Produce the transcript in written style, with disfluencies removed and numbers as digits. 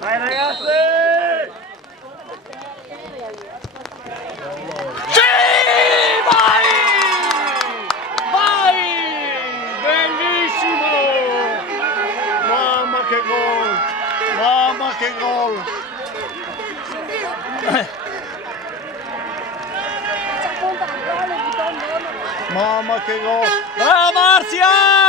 Vai ragazzi! Sì! Vai! Vai! Bellissimo! Mamma che gol! Mamma che gol! Mamma che gol! Brava Marzia!